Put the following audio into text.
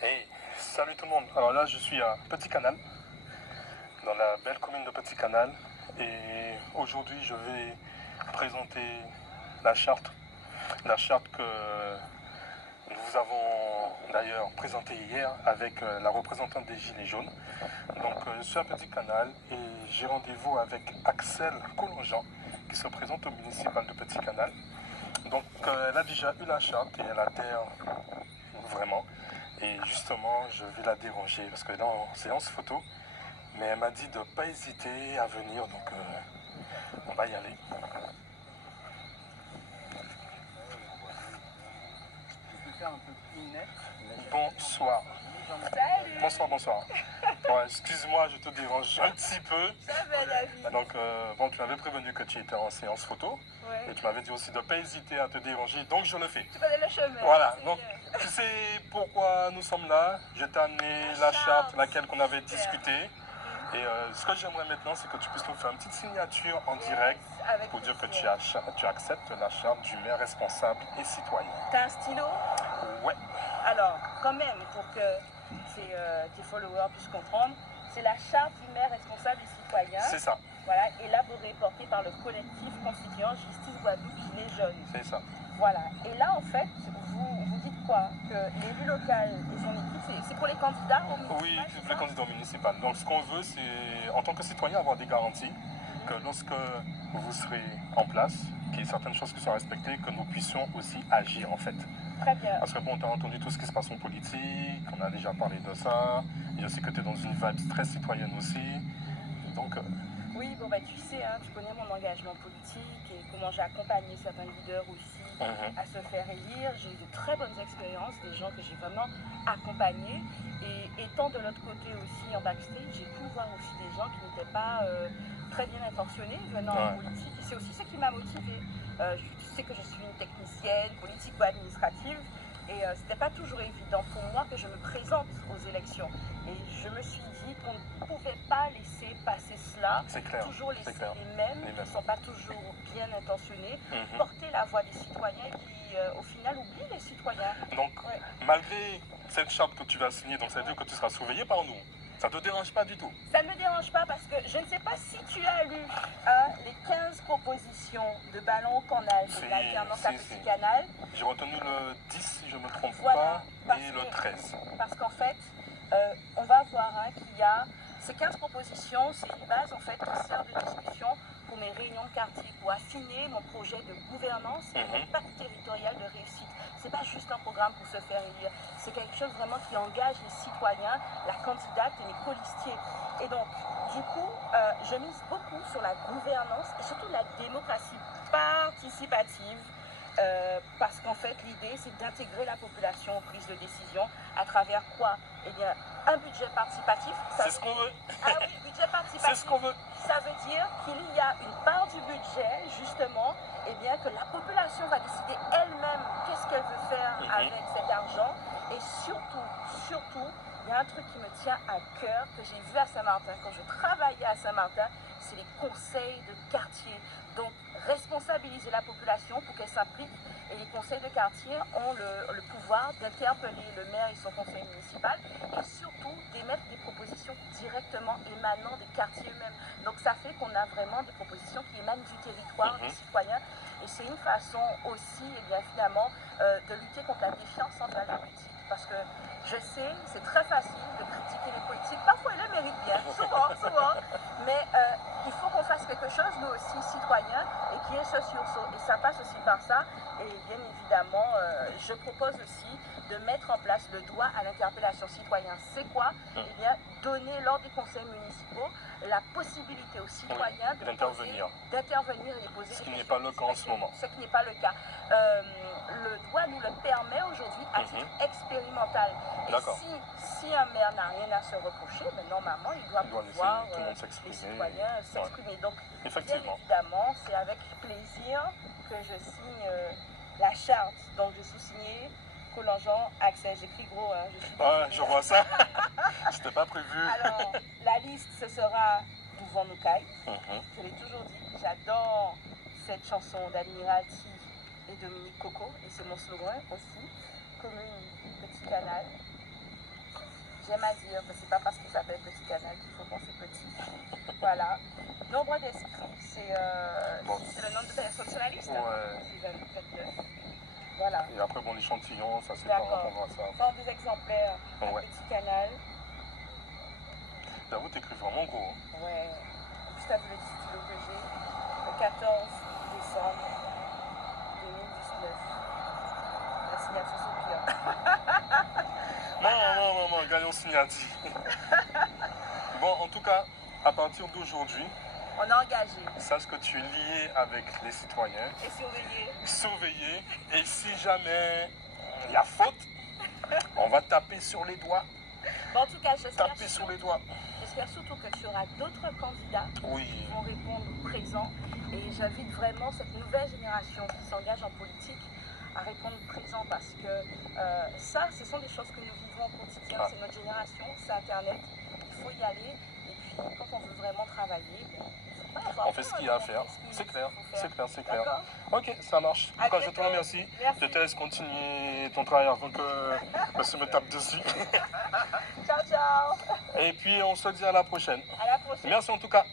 Hey, salut tout le monde. Alors là, je suis à Petit Canal, dans la belle commune de Petit Canal. Et aujourd'hui, je vais présenter la charte. La charte que nous avons d'ailleurs présentée hier avec la représentante des Gilets jaunes. Donc, je suis à Petit Canal et j'ai rendez-vous avec Axel Collongean, qui se présente au municipal de Petit Canal. Donc, elle a déjà eu la charte et elle adhère vraiment. Et justement, je vais la déranger parce que là, en séance photo, mais elle m'a dit de ne pas hésiter à venir, donc on va y aller. Bonsoir. Salut. Bonsoir. Bon, excuse-moi, je te dérange un petit peu. Ça va, David. Donc, bon, tu m'avais prévenu que tu étais en séance photo. Ouais. Et tu m'avais dit aussi de ne pas hésiter à te déranger, donc je le fais. Tu connais le chemin. Voilà, donc tu sais pourquoi nous sommes là. Je t'ai amené la charte, laquelle qu'on avait discuté. Et ce que j'aimerais maintenant, c'est que tu puisses nous faire une petite signature en direct pour dire que tu acceptes la charte du maire responsable et citoyen. T'as un stylo? Ouais. Alors, quand même, pour que tes followers puissent comprendre, c'est la charte du maire responsable et citoyen. C'est ça. Voilà, élaborée et portée par le collectif constituant Justice Guadeloupe Gilets jaunes. C'est ça. Voilà. Et là, en fait, vous dites quoi? Que l'élu local et son équipe, c'est pour les candidats au municipal? Oui, c'est pour les candidats au municipal. Donc, ce qu'on veut, c'est, en tant que citoyen, avoir des garanties que lorsque vous serez en place, qu'il y ait certaines choses qui soient respectées, que nous puissions aussi agir, en fait. Très bien. Parce que bon, tu as entendu tout ce qui se passe en politique, on a déjà parlé de ça. Je sais que tu es dans une vibe très citoyenne aussi. Donc, oui, bon, bah, tu sais, hein, tu connais mon engagement politique et comment j'ai accompagné certains leaders aussi à se faire élire. J'ai eu de très bonnes expériences, des gens que j'ai vraiment accompagnés. Et étant de l'autre côté aussi en backstage, j'ai pu voir aussi des gens qui n'étaient pas très bien intentionnés venant en politique. Et c'est aussi ce qui m'a motivée. Tu sais que je suis une technicienne politique ou administrative. Et c'était pas toujours évident pour moi que je me présente aux élections. Et je me suis dit qu'on ne pouvait pas laisser passer cela. c'est clair. Toujours laisser clair. les mêmes qui ne sont pas toujours bien intentionnés, porter la voix des citoyens qui, au final, oublient les citoyens. Donc, malgré cette charte que tu vas signer, donc ça veut dire que tu seras surveillé par nous. Ça ne te dérange pas du tout? Ça ne me dérange pas parce que je ne sais pas si tu as lu les 15 propositions de ballon qu'on a de l'alternance à Petit Canal. J'ai retenu le 10, si je ne me trompe Voilà, pas, et le 13. Parce qu'en fait, on va voir qu'il y a ces 15 propositions, c'est une base en fait qui sert de discussion pour mes réunions de quartier, pour affiner mon projet de gouvernance et mon pacte territorial de réussite. C'est pas juste un programme pour se faire élire, c'est quelque chose vraiment qui engage les citoyens, la candidate et les colistiers. Et donc, du coup, je mise beaucoup sur la gouvernance et surtout la démocratie participative. Parce qu'en fait, l'idée, c'est d'intégrer la population aux prises de décision à travers quoi? Eh bien, un budget participatif. C'est ce qu'on veut. Ah oui, budget participatif. C'est ce qu'on veut. Ça veut dire qu'il y a une part du budget, justement, eh bien, que la population va décider elle-même qu'est-ce qu'elle veut faire avec cet argent. Et surtout, il y a un truc qui me tient à cœur, que j'ai vu à Saint-Martin, quand je travaillais à Saint-Martin, c'est les conseils de quartier. Donc, responsabiliser la population pour qu'elle s'implique. Et les conseils de quartier ont le pouvoir d'interpeller le maire et son conseil municipal et surtout d'émettre des propositions directement émanant des quartiers eux-mêmes. Donc ça fait qu'on a vraiment des propositions qui émanent du territoire, des citoyens. Et c'est une façon aussi, eh bien, finalement, de lutter contre la défiance envers la politique. Parce que je sais, c'est très facile de critiquer les politiques. Parfois, ils le méritent bien, souvent. Mais il faut qu'on fasse quelque chose, nous aussi, citoyens, et qu'il y ait ce sursaut. Et ça passe aussi par ça. Et bien évidemment, je propose aussi de mettre en place le droit à l'interpellation citoyenne. C'est quoi? Eh bien, donner lors des conseils municipaux la possibilité aux citoyens d'intervenir et de poser. Ce qui n'est pas le cas en ce moment. Ce qui n'est pas le cas. Le droit nous le permet aujourd'hui à titre expérimental. Et si un maire n'a rien à se reprocher, mais normalement, il doit pouvoir les citoyens s'exprimer. Donc, bien évidemment, c'est avec plaisir que je signe la charte. Donc, je suis signée Collongean, Axel. J'écris gros, hein. Je vois ça. C'était pas prévu. Alors, la liste, ce sera Pouvons-nous caille. Je l'ai toujours dit, j'adore cette chanson d'Admiralty et Dominique Coco, et c'est mon slogan aussi, commune Petit Canal. j'aime à dire que c'est pas parce qu'il s'appelle Petit Canal qu'il faut penser petit. Voilà. Nombre d'esprit, c'est le nom de personne journaliste. Ouais. C'est un fait de... Voilà. Et après, bon, l'échantillon, ça c'est par rapport à ça. 102 exemplaires, un Ouais. Petit Canal. J'avoue, t'écris vraiment gros. Hein. Ouais. Juste avec le stylo que j'ai, le 14 décembre 2019. La signature c'est pire. Non, gagnons signati. Bon, en tout cas, à partir d'aujourd'hui, On a engagé sache que tu es lié avec les citoyens, et surveillé. surveillé, et si jamais il y a faute, on va taper sur les doigts. Bon, en tout cas, j'espère Taper sur les doigts. surtout que tu auras d'autres candidats Oui. qui vont répondre présent. Et j'invite vraiment cette nouvelle génération qui s'engage en politique à répondre présent parce que ça, ce sont des choses que nous vivons au quotidien. C'est notre génération, c'est Internet. Il faut y aller. Et puis, quand on veut vraiment travailler, On fait ce qu'il y a à faire. C'est clair, c'est clair, c'est clair. D'accord. Ok, ça marche. En tout cas, je te remercie. Merci. Je te laisse continuer ton travail avant que monsieur me tape dessus. Ciao, ciao. Et puis, on se dit à la prochaine. À la prochaine. Merci en tout cas.